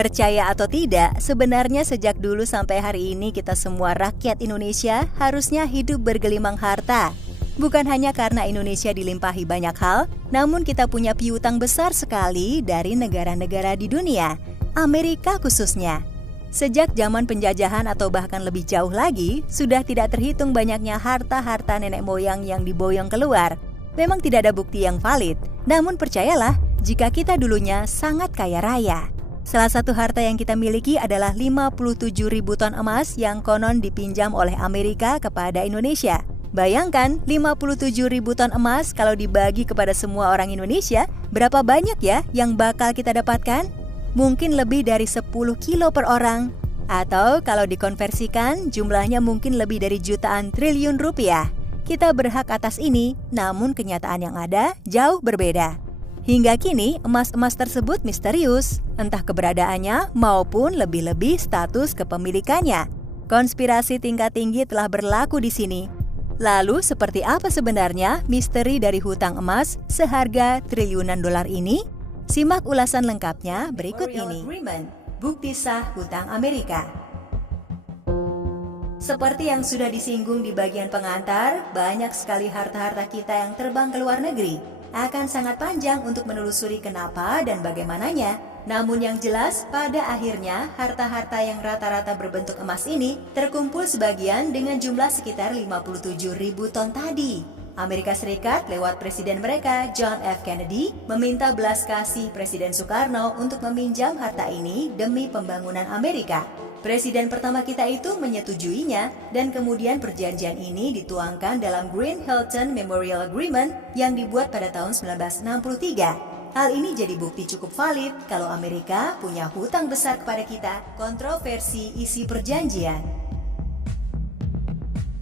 Percaya atau tidak, sebenarnya sejak dulu sampai hari ini kita semua rakyat Indonesia harusnya hidup bergelimang harta. Bukan hanya karena Indonesia dilimpahi banyak hal, namun kita punya piutang besar sekali dari negara-negara di dunia, Amerika khususnya. Sejak zaman penjajahan atau bahkan lebih jauh lagi, sudah tidak terhitung banyaknya harta-harta nenek moyang yang diboyong keluar. Memang tidak ada bukti yang valid, namun percayalah jika kita dulunya sangat kaya raya. Salah satu harta yang kita miliki adalah 57.000 ton emas yang konon dipinjam oleh Amerika kepada Indonesia. Bayangkan 57.000 ton emas kalau dibagi kepada semua orang Indonesia, berapa banyak ya yang bakal kita dapatkan? Mungkin lebih dari 10 kilo per orang. Atau kalau dikonversikan, jumlahnya mungkin lebih dari jutaan triliun rupiah. Kita berhak atas ini, namun kenyataan yang ada jauh berbeda. Hingga kini, emas-emas tersebut misterius, entah keberadaannya maupun lebih-lebih status kepemilikannya. Konspirasi tingkat tinggi telah berlaku di sini. Lalu, seperti apa sebenarnya misteri dari hutang emas seharga triliunan dolar ini? Simak ulasan lengkapnya berikut ini. Bukti sah hutang Amerika. Seperti yang sudah disinggung di bagian pengantar, banyak sekali harta-harta kita yang terbang ke luar negeri. Akan sangat panjang untuk menelusuri kenapa dan bagaimananya. Namun yang jelas, pada akhirnya harta-harta yang rata-rata berbentuk emas ini terkumpul sebagian dengan jumlah sekitar 57.000 ton tadi. Amerika Serikat lewat presiden mereka, John F. Kennedy, meminta belas kasih Presiden Soekarno untuk meminjam harta ini demi pembangunan Amerika. Presiden pertama kita itu menyetujuinya dan kemudian perjanjian ini dituangkan dalam Green Hilton Memorial Agreement yang dibuat pada tahun 1963. Hal ini jadi bukti cukup valid kalau Amerika punya hutang besar kepada kita. Kontroversi isi perjanjian.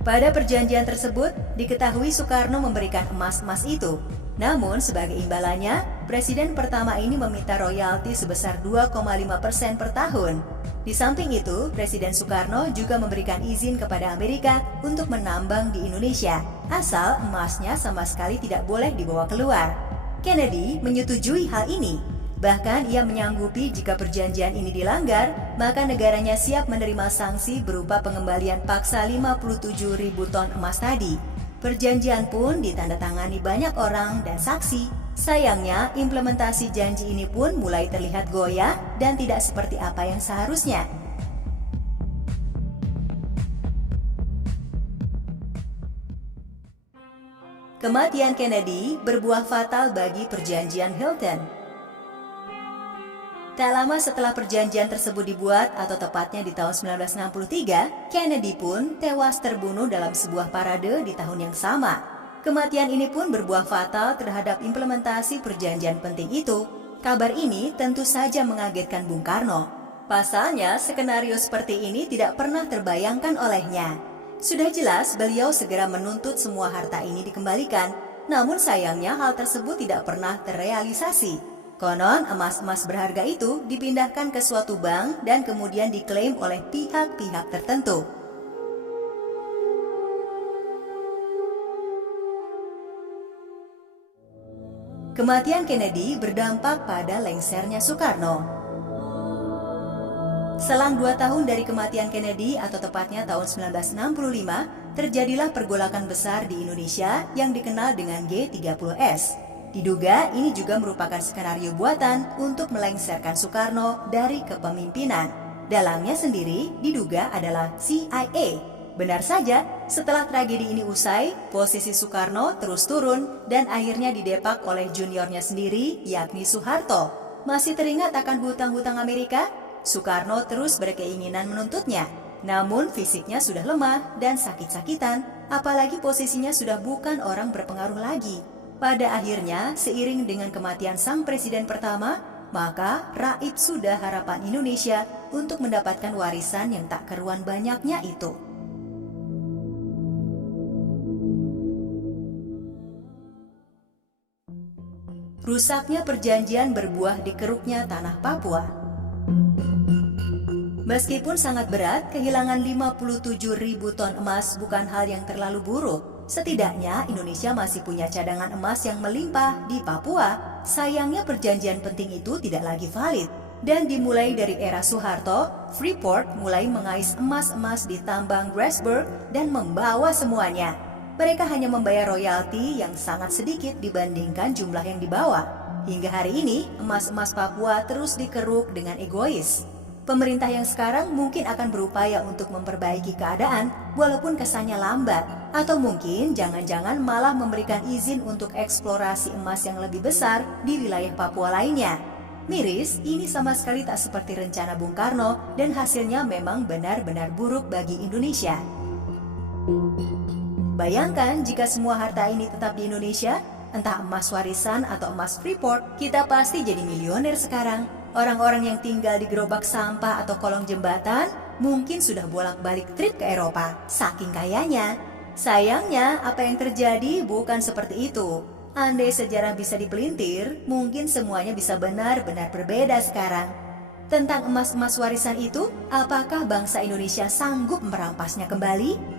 Pada perjanjian tersebut, diketahui Soekarno memberikan emas-emas itu. Namun sebagai imbalannya, presiden pertama ini meminta royalti sebesar 2,5% per tahun. Di samping itu, Presiden Soekarno juga memberikan izin kepada Amerika untuk menambang di Indonesia, asal emasnya sama sekali tidak boleh dibawa keluar. Kennedy menyetujui hal ini. Bahkan ia menyanggupi jika perjanjian ini dilanggar, maka negaranya siap menerima sanksi berupa pengembalian paksa 57.000 ton emas tadi. Perjanjian pun ditandatangani banyak orang dan saksi. Sayangnya, implementasi janji ini pun mulai terlihat goyah dan tidak seperti apa yang seharusnya. Kematian Kennedy berbuah fatal bagi perjanjian Hilton. Tak lama setelah perjanjian tersebut dibuat, atau tepatnya di tahun 1963, Kennedy pun tewas terbunuh dalam sebuah parade di tahun yang sama. Kematian ini pun berbuah fatal terhadap implementasi perjanjian penting itu. Kabar ini tentu saja mengagetkan Bung Karno. Pasalnya, skenario seperti ini tidak pernah terbayangkan olehnya. Sudah jelas beliau segera menuntut semua harta ini dikembalikan, namun sayangnya hal tersebut tidak pernah terrealisasi. Konon, emas-emas berharga itu dipindahkan ke suatu bank dan kemudian diklaim oleh pihak-pihak tertentu. Kematian Kennedy berdampak pada lengsernya Soekarno. Selang 2 tahun dari kematian Kennedy, atau tepatnya tahun 1965, terjadilah pergolakan besar di Indonesia yang dikenal dengan G30S. Diduga ini juga merupakan skenario buatan untuk melengsarkan Soekarno dari kepemimpinan. Dalangnya sendiri diduga adalah CIA. Benar saja, setelah tragedi ini usai, posisi Soekarno terus turun dan akhirnya didepak oleh juniornya sendiri, yakni Soeharto. Masih teringat akan hutang-hutang Amerika? Soekarno terus berkeinginan menuntutnya. Namun fisiknya sudah lemah dan sakit-sakitan, apalagi posisinya sudah bukan orang berpengaruh lagi. Pada akhirnya, seiring dengan kematian sang presiden pertama, maka raib sudah harapan Indonesia untuk mendapatkan warisan yang tak karuan banyaknya itu. Rusaknya perjanjian berbuah di keruknya tanah Papua. Meskipun sangat berat, kehilangan 57.000 ton emas bukan hal yang terlalu buruk. Setidaknya Indonesia masih punya cadangan emas yang melimpah di Papua. Sayangnya perjanjian penting itu tidak lagi valid. Dan dimulai dari era Soeharto, Freeport mulai mengais emas-emas di tambang Grasberg dan membawa semuanya. Mereka hanya membayar royalti yang sangat sedikit dibandingkan jumlah yang dibawa. Hingga hari ini, emas-emas Papua terus dikeruk dengan egois. Pemerintah yang sekarang mungkin akan berupaya untuk memperbaiki keadaan walaupun kesannya lambat. Atau mungkin jangan-jangan malah memberikan izin untuk eksplorasi emas yang lebih besar di wilayah Papua lainnya. Miris, ini sama sekali tak seperti rencana Bung Karno dan hasilnya memang benar-benar buruk bagi Indonesia. Bayangkan jika semua harta ini tetap di Indonesia, entah emas warisan atau emas Freeport, kita pasti jadi milioner sekarang. Orang-orang yang tinggal di gerobak sampah atau kolong jembatan mungkin sudah bolak-balik trip ke Eropa, saking kayanya. Sayangnya, apa yang terjadi bukan seperti itu. Andai sejarah bisa dipelintir, mungkin semuanya bisa benar-benar berbeda sekarang. Tentang emas-emas warisan itu, apakah bangsa Indonesia sanggup merampasnya kembali?